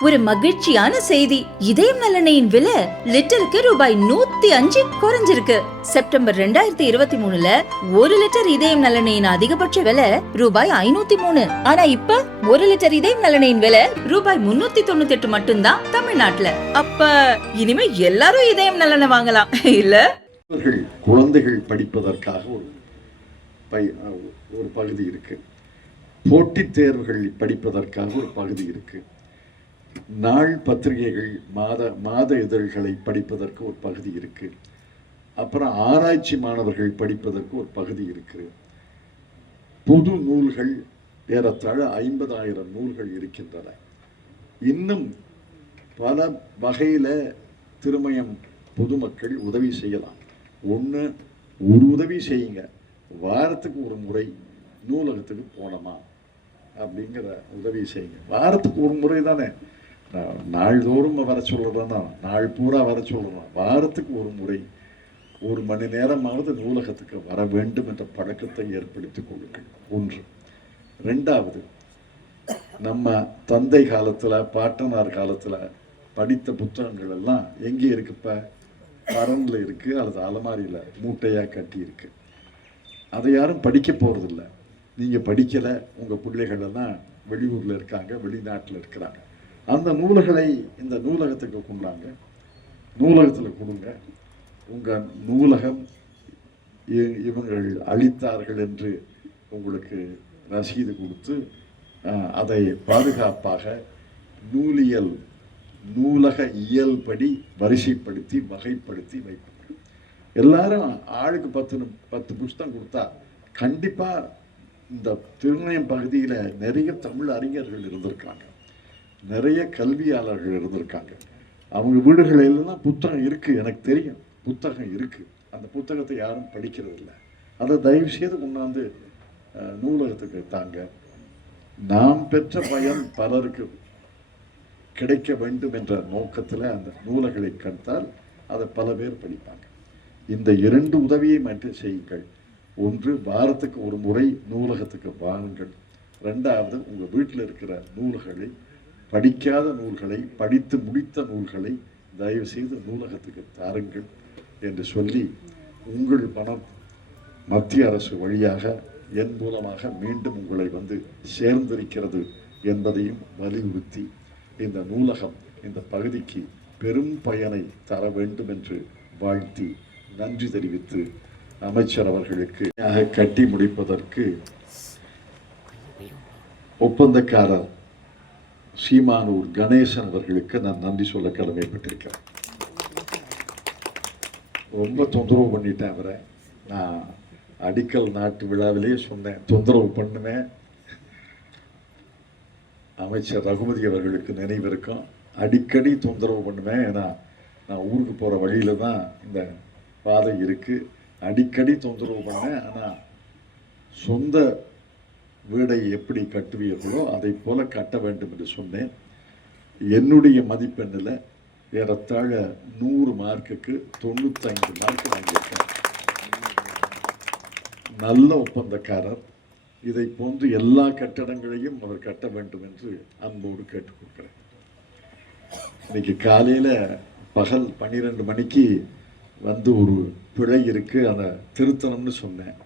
ஒரு மகிழ்ச்சியான செய்தி. இதயம் நலனையின் விலை லிட்டருக்கு ரூபாய் 105 குறைஞ்சிருக்கு. செப்டம்பர் 2023ல 1 லிட்டர் இதயம் நலனையின் அதிகபட்ச விலை ரூபாய் 503. ஆனா இப்ப 1 லிட்டர் இதயம் நலனையின் விலை ரூபாய் 398 மட்டும்தான் தமிழ்நாட்டுல. அப்ப இனிமே எல்லாரும் இதயம் நலனை வாங்கலாம் இல்ல? குழந்தைகள் படிப்பதற்காக ஒரு பகுதி இருக்கு. போட்டித் தேர்வுகள் படிப்பதற்காக ஒரு பகுதி இருக்கு. நாள் பத்திரிகைகள் மாத இதழ்களை படிப்பதற்கு ஒரு பகுதி இருக்கு. அப்புறம் ஆராய்ச்சி மாணவர்கள் படிப்பதற்கு ஒரு பகுதி இருக்கு. பொது நூல்கள் ஏறத்தாழ 50,000 நூல்கள் இருக்கின்றன. இன்னும் பல வகையில திருமயம் பொதுமக்கள் உதவி செய்யலாம். ஒரு உதவி செய்யுங்க, வாரத்துக்கு ஒரு முறை நூலகத்துக்கு போனோமா அப்படிங்கிற உதவி செய்யுங்க. வாரத்துக்கு ஒரு முறை தானே, நாள்தோறும் வர சொல்றேன்னா நாள் பூரா வர சொல்றேன். வாரத்துக்கு ஒரு முறை 1 மணி நேரமாவது நூலகத்துக்கு வர வேண்டும் என்ற பழக்கத்தை ஏற்படுத்திக் கொள்ளுங்கள். ஒன்று. ரெண்டாவது, நம்ம தந்தை காலத்துல பாட்டனார் காலத்துல படித்த புத்தகங்கள் எல்லாம் எங்கே இருக்குப்ப? பரன்ல இருக்கு, அல்லது அலமாரியில மூட்டையா கட்டி இருக்கு. அதை யாரும் படிக்க போறதில்ல. நீங்க படிக்கல, உங்க பிள்ளைகள் எல்லாம் வெளியூர்ல இருக்காங்க, வெளிநாட்டுல இருக்கிறாங்க. அந்த நூல்களை இந்த நூலகத்துக்கு கொண்டாங்க, நூலகத்துல கொடுங்க. உங்க நூலகம் இவங்கள் அளித்தார்கள் என்று உங்களுக்கு ரசீது கொடுத்து அதை பாதுகாப்பாக நூலியல் நூலக இயல் படி வரிசைப்படுத்தி வகைப்படுத்தி வைப்பாங்க. எல்லாரும் ஆளுக்கு 10 புஸ்தகம் கொடுத்தா கண்டிப்பா இந்த திருநயம் பகுதியில நிறைய தமிழ் அறிஞர்கள் இருந்திருக்காங்க, நிறைய கல்வியாளர்கள் இருந்திருக்காங்க. அவங்க வீடுகளெல்லாம் புத்தகம் இருக்கு, எனக்கு தெரியும், புத்தகம் இருக்கு. அந்த புத்தகத்தை யாரும் படிக்கிறது இல்லை. அதை தயவு செய்து கொண்டாந்து நூலகத்துக்கு தாங்க. நாம் பெற்ற பயன் பலருக்கு கிடைக்க வேண்டும் என்ற நோக்கத்தில் அந்த நூல்களை கற்றால் அதை பல பேர் படிப்பாங்க. இந்த 2 உதவியை மட்டும் செய்யுங்கள். ஒன்று, வாரத்துக்கு ஒரு முறை நூலகத்துக்கு வாருங்கள். ரெண்டாவது, உங்கள் வீட்டில் இருக்கிற நூல்களை, படிக்காத நூல்களை, படித்து முடித்த நூல்களை தயவு செய்து நூலகத்துக்கு தாருங்கள் என்று சொல்லி, உங்கள் பணம் மத்திய அரசு வழியாக என் மூலமாக மீண்டும் உங்களை வந்து சேர்ந்திருக்கிறது என்பதையும் வலியுறுத்தி, இந்த நூலகம் இந்த பகுதிக்கு பெரும் பயனை தர வேண்டும் என்று வாழ்த்தி நன்றி தெரிவித்து, அமைச்சர் அவர்களுக்கு கட்டி முடிப்பதற்கு ஒப்பந்தக்காரர் சீமானூர் கணேசன் அவர்களுக்கு நான் நன்றி சொல்ல கடமைப்பட்டிருக்கிறேன். ரொம்ப தொந்தரவு பண்ணிட்டேன் அவரை. நான் அடிக்கல் நாட்டு விழாவிலேயே சொன்னேன், தொந்தரவு பண்ணுவேன். அமைச்சர் ரகுமதி அவர்களுக்கு நினைவிருக்கும், அடிக்கடி தொந்தரவு பண்ணுவேன். ஏன்னா நான் ஊருக்கு போகிற வழியில தான் இந்த பாதை இருக்கு. அடிக்கடி தொந்தரவு பண்ணேன். ஆனால் சொந்த வீடை எப்படி கட்டுவீர்களோ அதை போல கட்ட வேண்டும் என்று சொன்னேன். என்னுடைய மதிப்பெண்ணில் ஏறத்தாழ 100 மார்க்குக்கு 95 மார்க் வாங்கியிருக்கேன். நல்ல ஒப்பந்தக்காரர். இதை போன்று எல்லா கட்டடங்களையும் அவர் கட்ட வேண்டும் என்று அன்போடு கேட்டுக்கொள்கிறேன். இன்னைக்கு காலையில் பகல் 12 மணிக்கு வந்து ஒரு பிழை இருக்கு, அதை திருத்தணும்னு சொன்னேன்.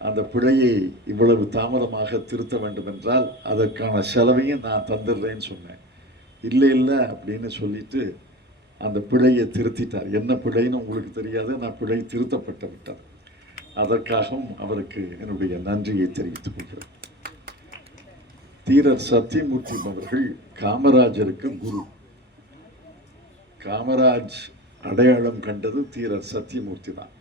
அந்த பிழையை இவ்வளவு தாமதமாக திருத்த வேண்டும் என்றால் அதற்கான செலவையும் நான் தந்துடுறேன்னு சொன்னேன். இல்லை அப்படின்னு சொல்லிட்டு அந்த பிழையை திருத்திட்டார். என்ன பிழைன்னு உங்களுக்கு தெரியாது, நான் பிழை திருத்தப்பட்டு விட்டார். அதற்காகவும் அவருக்கு என்னுடைய நன்றியை தெரிவித்துக் கொள்கிறேன். தீரர் சத்தியமூர்த்தி அவர்கள் காமராஜருக்கு குரு. காமராஜ் அடையாளம் கண்டது தீரர் சத்தியமூர்த்தி தான்.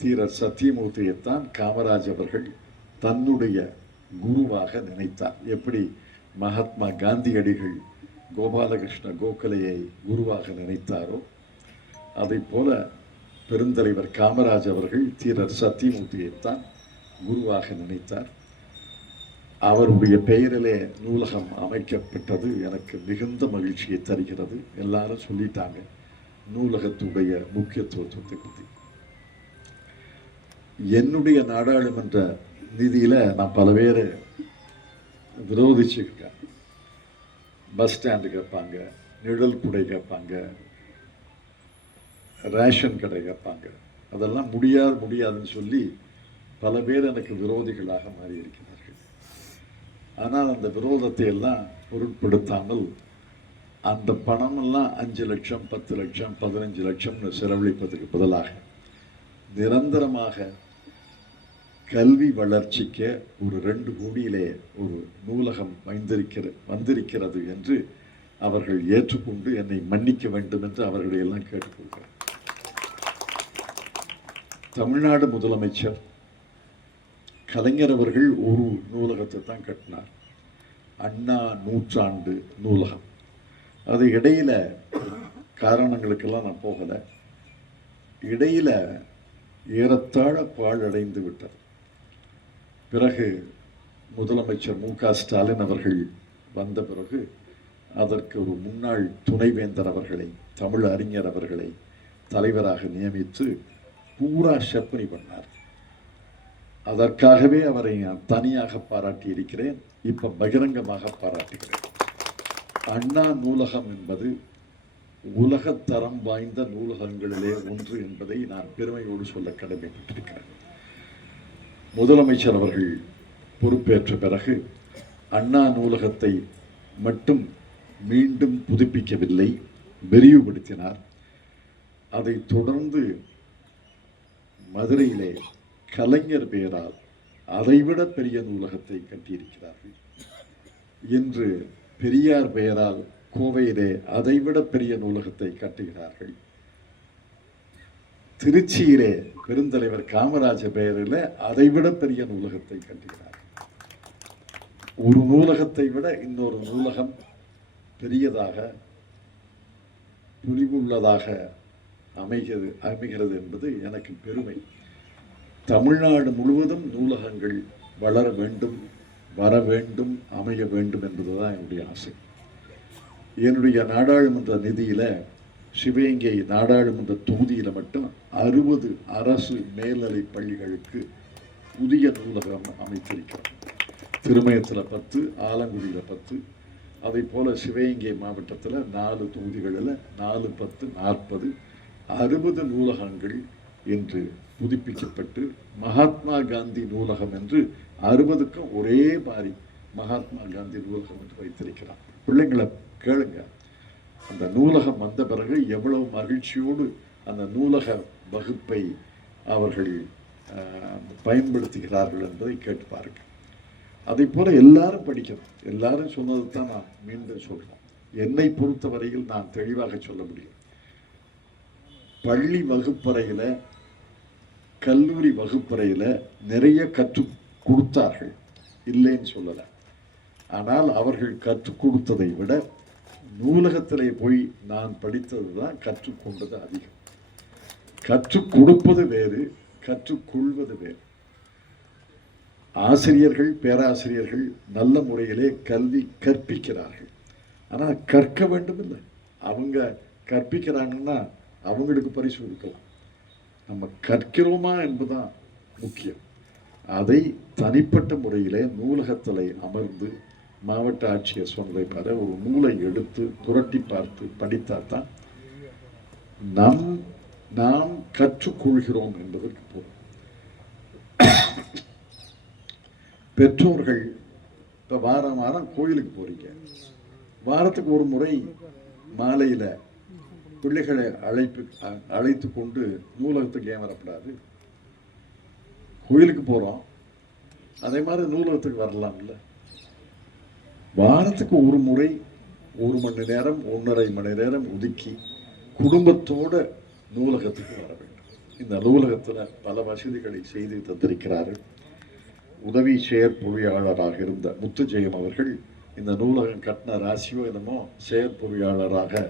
தீரர் சத்தியமூர்த்தியைத்தான் காமராஜ் அவர்கள் தன்னுடைய குருவாக நினைத்தார். எப்படி மகாத்மா காந்தியடிகள் கோபாலகிருஷ்ண கோகலையை குருவாக நினைத்தாரோ, அதை போல பெருந்தலைவர் காமராஜ் அவர்கள் தீரர் சத்தியமூர்த்தியைத்தான் குருவாக நினைத்தார். அவருடைய பெயரிலே நூலகம் அமைக்கப்பட்டது எனக்கு மிகுந்த மகிழ்ச்சியை தருகிறது. எல்லாரும் சொல்லிட்டாங்க நூலகத்துடைய முக்கியத்துவத்தை பற்றி. என்னுடைய நாடாளுமன்ற நிதியில நான் பல பேர் விரோதிச்சிருக்கேன். பஸ் ஸ்டாண்டு கேட்பாங்க, நிழல் குடை கேட்பாங்க, ரேஷன் கடை கேட்பாங்க. அதெல்லாம் முடியாதுன்னு சொல்லி பல பேர் எனக்கு விரோதிகளாக மாறி இருக்கிறார்கள். ஆனால் அந்த விரோதத்தை எல்லாம் பொருட்படுத்தாமல் அந்த பணமெல்லாம் 5 லட்சம் 10 லட்சம் 15 லட்சம்னு செலவழிப்பதற்கு பதிலாக நிரந்தரமாக கல்வி வளர்ச்சிக்கு ஒரு 2 கோடியிலே ஒரு நூலகம் வந்திருக்கிறது என்று அவர்கள் ஏற்றுக்கொண்டு என்னை மன்னிக்க வேண்டும் என்று அவர்களை எல்லாம் கேட்டுக்கொள்கிறார். தமிழ்நாடு முதலமைச்சர் கலைஞர் அவர்கள் ஒரு நூலகத்தை தான் கட்டினார், அண்ணா நூற்றாண்டு நூலகம். அது இடையில காரணங்களுக்கெல்லாம் நான் போகலை, இடையில ஏறத்தாழ பாழடைந்து விட்டார். பிறகு முதலமைச்சர் மு.க.ஸ்டாலின் அவர்கள் வந்த பிறகு அதற்கு ஒரு முன்னாள் துணைவேந்தர் அவர்களை, தமிழ் அறிஞர் அவர்களை தலைவராக நியமித்து பூரா செப்பனி பண்ணார். அதற்காகவே அவரை நான் தனியாக பாராட்டி இருக்கிறேன், இப்ப பகிரங்கமாக பாராட்டுகிறேன். அண்ணா நூலகம் என்பது உலகத்தரம் வாய்ந்த நூலகங்களிலே ஒன்று என்பதை நான் பெருமையோடு சொல்ல கடமைப்பட்டிருக்கிறேன். முதலமைச்சர் அவர்கள் பொறுப்பேற்ற பிறகு அண்ணா நூலகத்தை மட்டும் மீண்டும் புதுப்பிக்கவில்லை, விரிவுபடுத்தினார். அதை தொடர்ந்து மதுரையிலே கலைஞர் பெயரால் அதைவிட பெரிய நூலகத்தை கட்டியிருக்கிறார்கள். இன்று பெரியார் பெயரால் கோவையிலே அதைவிட பெரிய நூலகத்தை கட்டுகிறார்கள். திருச்சியிலே பெருந்தலைவர் காமராஜர் பெயரில் அதைவிட பெரிய நூலகத்தை கட்டுகிறார்கள். ஒரு நூலகத்தை விட இன்னொரு நூலகம் பெரியதாக துணிவுள்ளதாக அமைகிறது என்பது எனக்கு பெருமை. தமிழ்நாடு முழுவதும் நூலகங்கள் வளர வேண்டும், வர வேண்டும், அமைய வேண்டும் என்பதுதான் என்னுடைய ஆசை. என்னுடைய நாடாளுமன்ற நிதியில சிவகங்கை நாடாளுமன்ற தொகுதியில மட்டும் 60 அரசு மேல்நிலை பள்ளிகளுக்கு புதிய நூலகம் அமைத்திருக்கிறோம். திருமயத்தில் 10, ஆலங்குடியில் 10, அதை போல சிவகங்கை மாவட்டத்தில் 4 தொகுதிகளில் 4, 10, 40, 60 நூலகங்கள் என்று புதுப்பிக்கப்பட்டு மகாத்மா காந்தி நூலகம் என்று 60க்கும் ஒரே மாதிரி மகாத்மா காந்தி நூலகம் என்று வைத்திருக்கிறார். பிள்ளைங்களை கேளுங்க, அந்த நூலகம் வந்த பிறகு எவ்வளவு மகிழ்ச்சியோடு அந்த நூலக வகுப்பை அவர்கள் பயன்படுத்துகிறார்கள் என்பதை கேட்டு பாருங்க. அதை போல எல்லாரும் படிக்கணும். எல்லாரும் சொன்னது தான் நான் மீண்டும் சொல்றேன். என்னை பொறுத்தவரையில் நான் தெளிவாக சொல்ல முடியும். பள்ளி வகுப்பறையில, கல்லூரி வகுப்பறையில நிறைய கற்றுக் கொடுத்தார்கள், இல்லைன்னு சொல்லல. ஆனால் அவர்கள் கற்றுக் கொடுத்ததை விட நூலகத்திலே போய் நான் படித்தது தான் கற்றுக்கொண்டது அதிகம். கற்றுக் கொடுப்பது வேறு, கற்றுக்கொள்வது வேறு. ஆசிரியர்கள், பேராசிரியர்கள் நல்ல முறையிலே கல்வி கற்பிக்கிறார்கள். ஆனால் கற்க வேண்டும் இல்லை, அவங்க கற்பிக்கிறாங்கன்னா அவங்களுக்கு பரிசு கொடுக்கலாம். நம்ம கற்கிறோமா என்பதுதான் முக்கியம். அதை தனிப்பட்ட முறையிலே நூலகத்தில் அமர்ந்து மாவட்ட ஆட்சியர் சொன்னதை பாரு, ஒரு நூலை எடுத்து புரட்டி பார்த்து படித்தால்தான் நாம் கற்றுக்கொள்கிறோம் என்பதற்கு போதும். பெற்றோர்கள் இப்போ வாரம் வாரம் கோயிலுக்கு போறீங்க, வாரத்துக்கு ஒரு முறை மாலையில் பிள்ளைகளை அழைத்து கொண்டு நூலகத்துக்கு ஏன் வரப்படாது? கோயிலுக்கு போகிறோம், அதே மாதிரி நூலகத்துக்கு வரலாம்ல. வாரத்துக்கு ஒரு முறை 1 மணி நேரம் 1.5 மணி நேரம் ஒதுக்கி குடும்பத்தோட நூலகத்துக்கு வர வேண்டும். இந்த நூலகத்தில் பல வசதிகளை செய்து தந்திருக்கிறார்கள். உதவி செயற்பொறியாளராக இருந்த முத்துஜெயம் அவர்கள் இந்த நூலகம் கட்டின ராசியோ என்னமோ செயற்பொறியாளராக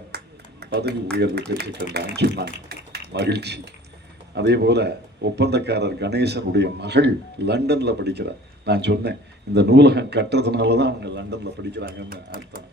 பதவி உயர்வு பெற்றுக்கொண்டான்னு சொன்னாங்க. மகிழ்ச்சி. அதே போல ஒப்பந்தக்காரர் கணேசனுடைய மகள் லண்டன்ல படிக்கிறார். நான் சொன்னேன், இந்த நூலகம் கட்டுறதுனால தான் அவங்க லண்டன்ல படிக்கிறாங்கன்னு அர்த்தம்.